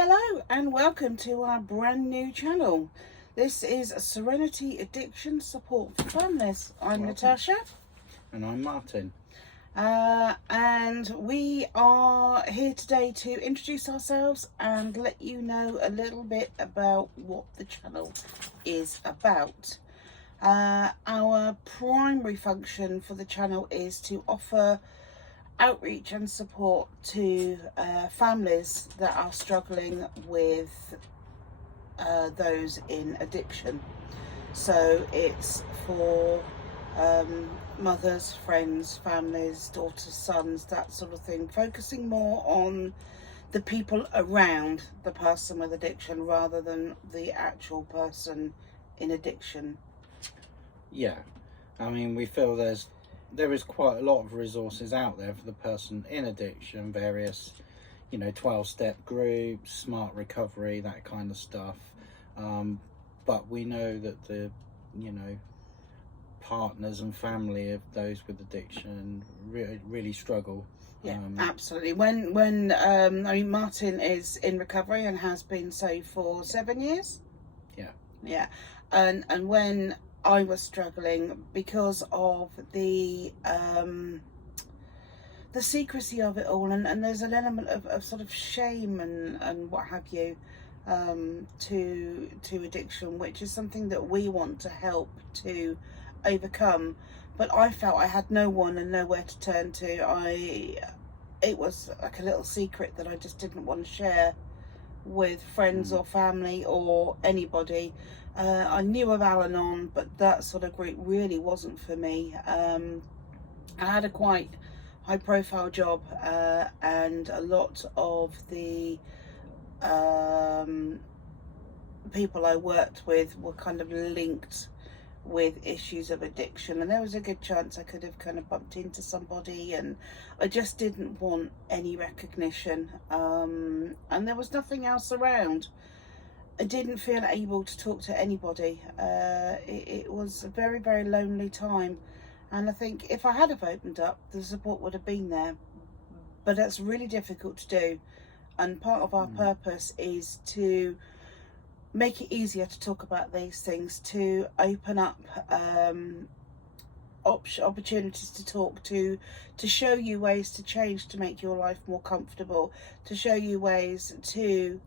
Hello and welcome to our brand new channel. This is Serenity Addiction Support for Families. I'm Natasha. And I'm Martin. And we are here today to introduce ourselves and let you know a little bit about what the channel is about. Our primary function for the channel is to offer outreach and support to families that are struggling with those in addiction. So it's for mothers, friends, families, daughters, sons, that sort of thing, focusing more on the people around the person with addiction rather than the actual person in addiction. Yeah, I mean, we feel there is quite a lot of resources out there for the person in addiction, various 12-step groups, smart recovery, that kind of stuff, but we know that the partners and family of those with addiction really struggle. Yeah, absolutely. When I mean, Martin is in recovery and has been so for 7 years. Yeah, and when I was struggling because of the secrecy of it all, and there's an element of sort of shame and what have you to addiction, which is something that we want to help to overcome. But I felt I had no one and nowhere to turn to. It was like a little secret that I just didn't want to share with friends or family or anybody. I knew of Al-Anon, but that sort of group really wasn't for me. I had a quite high profile job, and a lot of the people I worked with were kind of linked with issues of addiction, and there was a good chance I could have kind of bumped into somebody, and I just didn't want any recognition, and there was nothing else around. I didn't feel able to talk to anybody. It was a very, very lonely time, and I think if I had have opened up, the support would have been there, but that's really difficult to do, and part of our purpose is to make it easier to talk about these things, to open up opportunities to talk, to show you ways to change, to make your life more comfortable, to show you ways to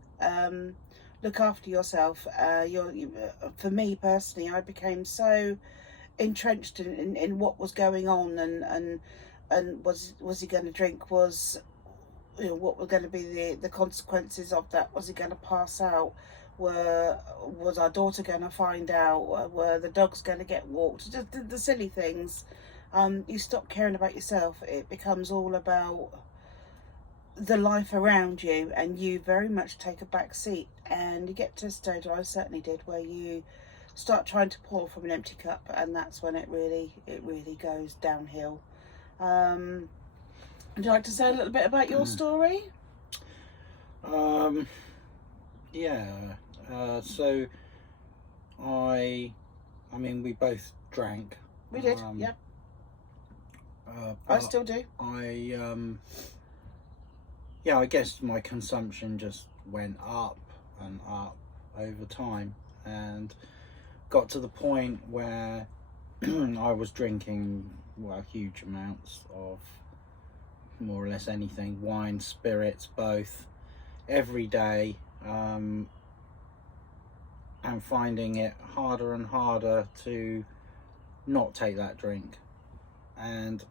look after yourself. For me personally, I became so entrenched in what was going on, and was he going to drink, was what were going to be the consequences of that, was he going to pass out, was our daughter going to find out, were the dogs going to get walked, just the silly things. You stop caring about yourself. It becomes all about the life around you, and you very much take a back seat, and you get to a stage, or I certainly did, where you start trying to pour from an empty cup, and that's when it really goes downhill. Would you like to say a little bit about your story? So I mean, we both drank. We did, yeah. I still do. I guess my consumption just went up and up over time, and got to the point where I was drinking huge amounts of more or less anything, wine, spirits, both, every day, and finding it harder and harder to not take that drink. And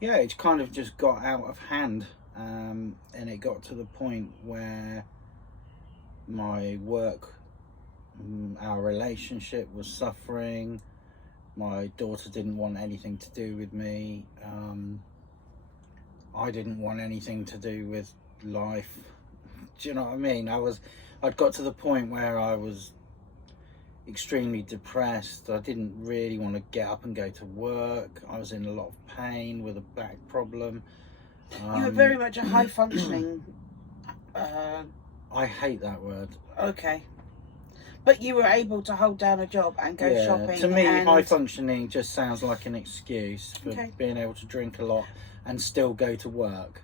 it kind of just got out of hand, and it got to the point where my work, our relationship was suffering. My daughter didn't want anything to do with me. I didn't want anything to do with life. Do you know what I mean? I'd got to the point where I was extremely depressed. I didn't really want to get up and go to work. I was in a lot of pain with a back problem. You were very much a high functioning. I hate that word. Okay. But you were able to hold down a job and go shopping. To me, high functioning just sounds like an excuse for being able to drink a lot and still go to work.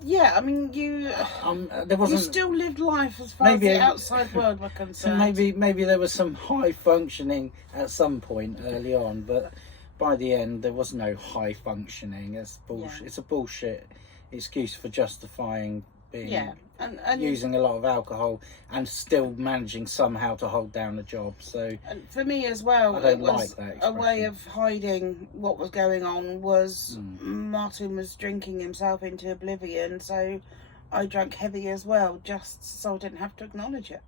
Yeah, I mean, there wasn't. you still lived life as far as Maybe the outside world were so concerned. maybe there was some high functioning at some point early on, but by the end there was no high functioning. It's bullshit. Yeah. It's a bullshit excuse for justifying being Yeah, and using a lot of alcohol and still managing somehow to hold down a job. So and for me as well, I don't it was like that a way expression. of hiding what was going on. Was Mm. Martin was drinking himself into oblivion, so I drank heavy as well, just so I didn't have to acknowledge it.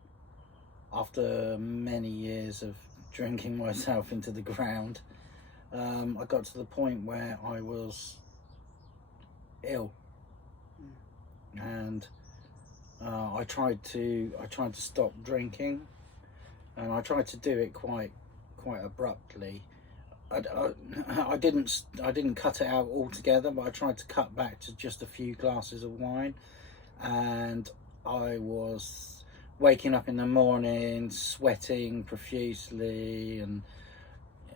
After many years of drinking myself into the ground, I got to the point where I was ill, and I tried to stop drinking, and I tried to do it quite abruptly. I didn't cut it out altogether, but I tried to cut back to just a few glasses of wine, and I was waking up in the morning sweating profusely and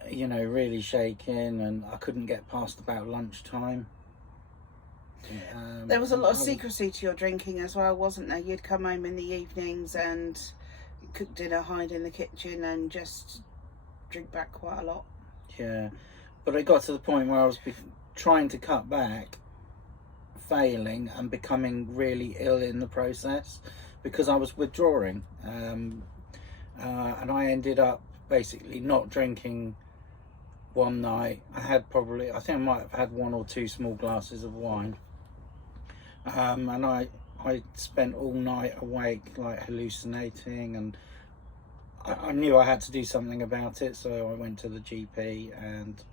really shaking, and I couldn't get past about lunchtime. There was a lot of secrecy to your drinking as well, wasn't there? You'd come home in the evenings and cook dinner, hide in the kitchen, and just drink back quite a lot. Yeah, but it got to the point where I was trying to cut back, failing, and becoming really ill in the process because I was withdrawing, and I ended up basically not drinking one night. I think I might have had one or two small glasses of wine, and I spent all night awake, like hallucinating, and I knew I had to do something about it, so I went to the GP and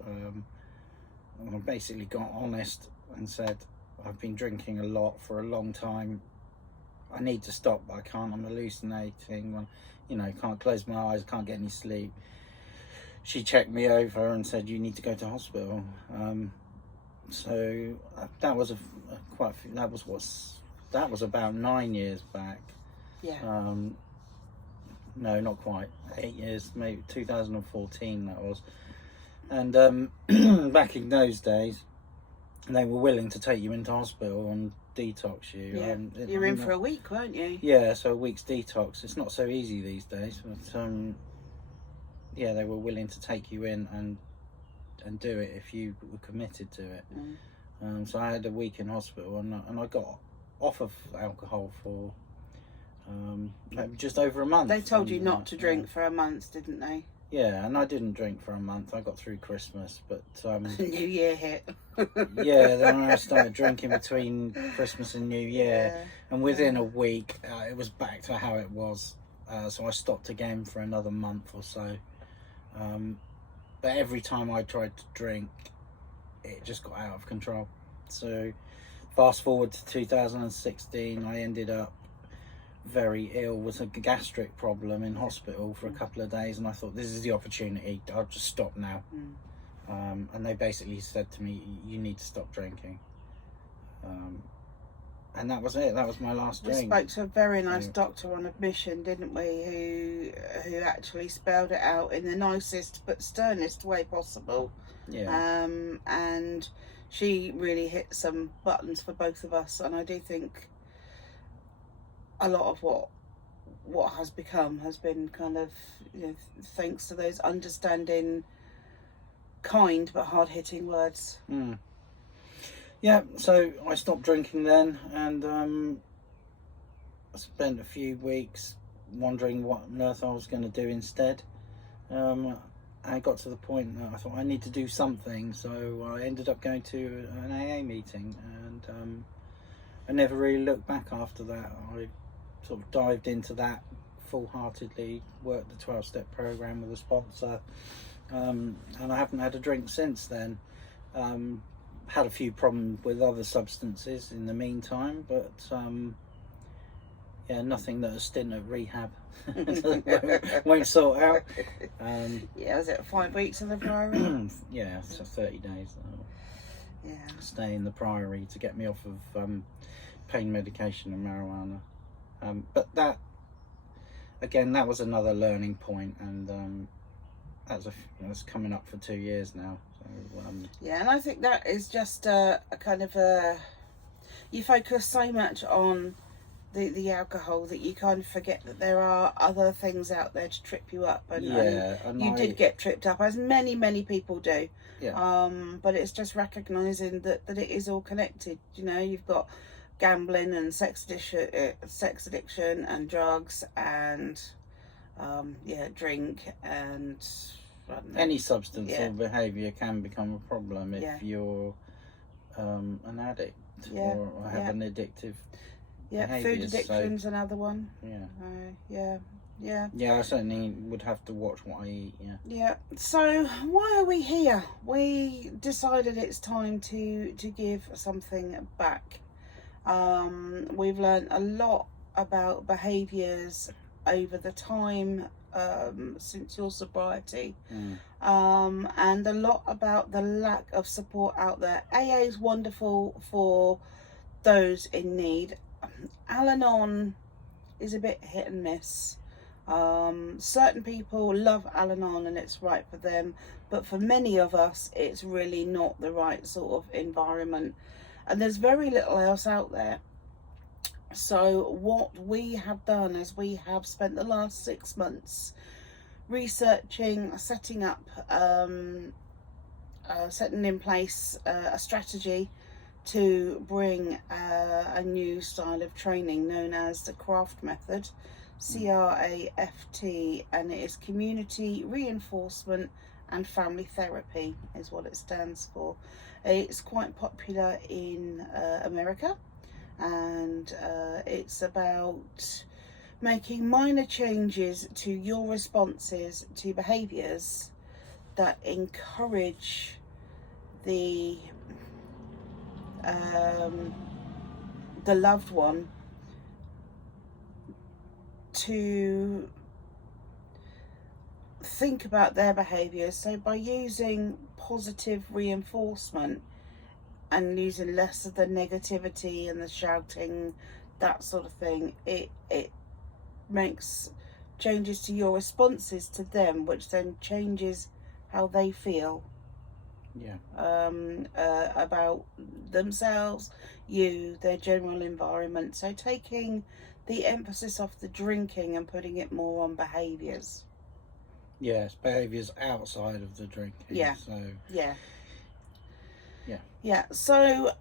I basically got honest and said, I've been drinking a lot for a long time. I need to stop, but I can't. I'm hallucinating. Can't close my eyes, can't get any sleep. She checked me over and said, you need to go to hospital. So that was that was about 9 years back. Yeah. No, not quite. 8 years, maybe 2014 that was. And back in those days, they were willing to take you into hospital and detox you. Yeah. You were in for a week, weren't you? Yeah, so a week's detox. It's not so easy these days, but yeah, they were willing to take you in and do it if you were committed to it. So I had a week in hospital, and I got off of alcohol for just over a month. They told you not to drink for a month, didn't they? Yeah, and I didn't drink for a month. I got through Christmas, but New Year hit. yeah, then I started drinking between Christmas and New Year, Yeah. and within a week it was back to how it was. So I stopped again for another month or so. But every time I tried to drink, it just got out of control. So fast forward to 2016, I ended up very ill with a gastric problem in hospital for a couple of days, and I thought, this is the opportunity, I'll just stop now. And they basically said to me, you need to stop drinking. And that was it. That was my last drink. We spoke to a very nice doctor on admission, didn't we, who actually spelled it out in the nicest but sternest way possible. Yeah. And she really hit some buttons for both of us, and I do think a lot of what has become has been kind of, thanks to those understanding, kind but hard-hitting words. Yeah, so I stopped drinking then, and I spent a few weeks wondering what on earth I was going to do instead. I got to the point that I thought I need to do something, so I ended up going to an AA meeting, and I never really looked back after that. I sort of dived into that full-heartedly, worked the 12-step program with a sponsor, and I haven't had a drink since then. Had a few problems with other substances in the meantime, but yeah, nothing that a stint at rehab won't sort out. Yeah, was it 5 weeks in the Priory? Yeah, so 30 days. Yeah. Stay in the Priory to get me off of pain medication and marijuana. But that, again, that was another learning point, and that's coming up for 2 years now. So, yeah, and I think that is just a kind of a... you focus so much on the alcohol that you kind of forget that there are other things out there to trip you up, and you did get tripped up, as many people do. Yeah. But it's just recognizing that it is all connected. You know, you've got gambling and sex addiction and drugs and drink and any substance or behaviour can become a problem if you're an addict or have an addictive food addiction's another one. I certainly would have to watch what I eat. So why are we here? We decided it's time to give something back. We've learned a lot about behaviours over the time since your sobriety, and a lot about the lack of support out there. AA is wonderful for those in need. Al-Anon is a bit hit and miss. Certain people love Al-Anon and it's right for them, but for many of us it's really not the right sort of environment, and there's very little else out there. So what we have done is we have spent the last 6 months researching, setting up, setting in place a strategy to bring a new style of training known as the CRAFT method, CRAFT, and it is community reinforcement and family therapy is what it stands for. It's quite popular in America, and it's about making minor changes to your responses to behaviours that encourage the loved one to think about their behaviours. So by using positive reinforcement and using less of the negativity and the shouting, that sort of thing, it makes changes to your responses to them, which then changes how they feel about themselves, you, their general environment. So taking the emphasis off the drinking and putting it more on behaviours. Yes, behaviours outside of the drinking. So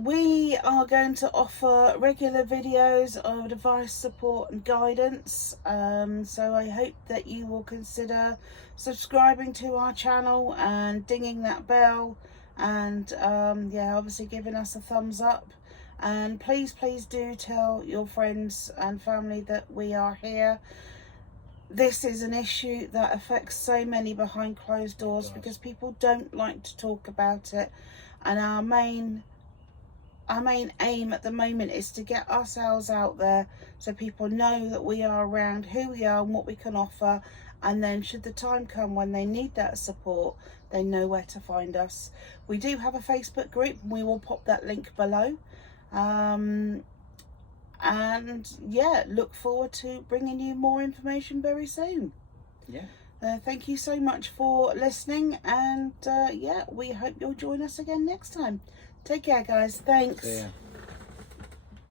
we are going to offer regular videos of advice, support and guidance. So I hope that you will consider subscribing to our channel and dinging that bell, and obviously giving us a thumbs up. And please do tell your friends and family that we are here. This is an issue that affects so many behind closed doors because people don't like to talk about it. And our main aim at the moment is to get ourselves out there so people know that we are around, who we are and what we can offer. And then should the time come when they need that support, they know where to find us. We do have a Facebook group and we will pop that link below. And look forward to bringing you more information very soon. Thank you so much for listening, and we hope you'll join us again next time. Take care, guys. Thanks.